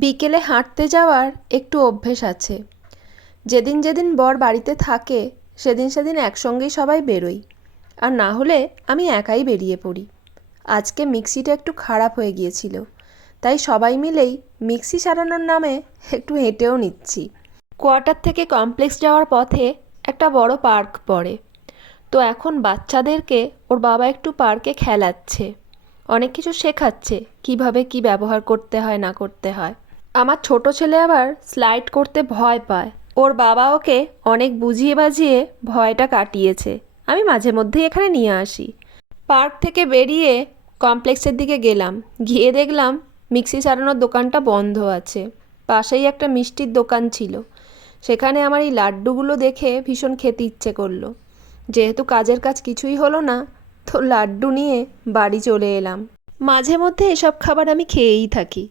বিকেলে হাঁটতে যাওয়ার একটু অভ্যেস আছে। যেদিন যেদিন বর বাড়িতে থাকে সেদিন সেদিন একসঙ্গেই সবাই বেরোই, আর না হলে আমি একাই বেরিয়ে পড়ি। আজকে মিক্সিটা একটু খারাপ হয়ে গিয়েছিল, তাই সবাই মিলেই মিক্সি সারানোর নামে একটু হেঁটেও নিচ্ছি। কোয়ার্টার থেকে কমপ্লেক্স যাওয়ার পথে একটা বড় পার্ক পড়ে, তো এখন বাচ্চাদেরকে ওর বাবা একটু পার্কে খেলাচ্ছে, অনেক কিছু শেখাচ্ছে, কিভাবে কি ব্যবহার করতে হয় না করতে হয়। আমার ছোট ছেলে আবার স্লাইড করতে ভয় পায়, ওর বাবা ওকে অনেক বুঝিয়ে বাঝিয়ে ভয়টা কাটিয়েছে। আমি মাঝে মধ্যেই এখানে নিয়ে আসি। পার্ক থেকে বেরিয়ে কমপ্লেক্সের দিকে গেলাম, গিয়ে দেখলাম মিক্সি সারানোর দোকানটা বন্ধ আছে। পাশেই একটা মিষ্টির দোকান ছিল, সেখানে আমার এই লাড্ডুগুলো দেখে ভীষণ খেতে ইচ্ছে করলো। যেহেতু কাজের কাজ কিছুই হলো না, তো লাড্ডু নিয়ে বাড়ি চলে এলাম। মাঝে মধ্যে এসব খাবার আমি খেয়েই থাকি।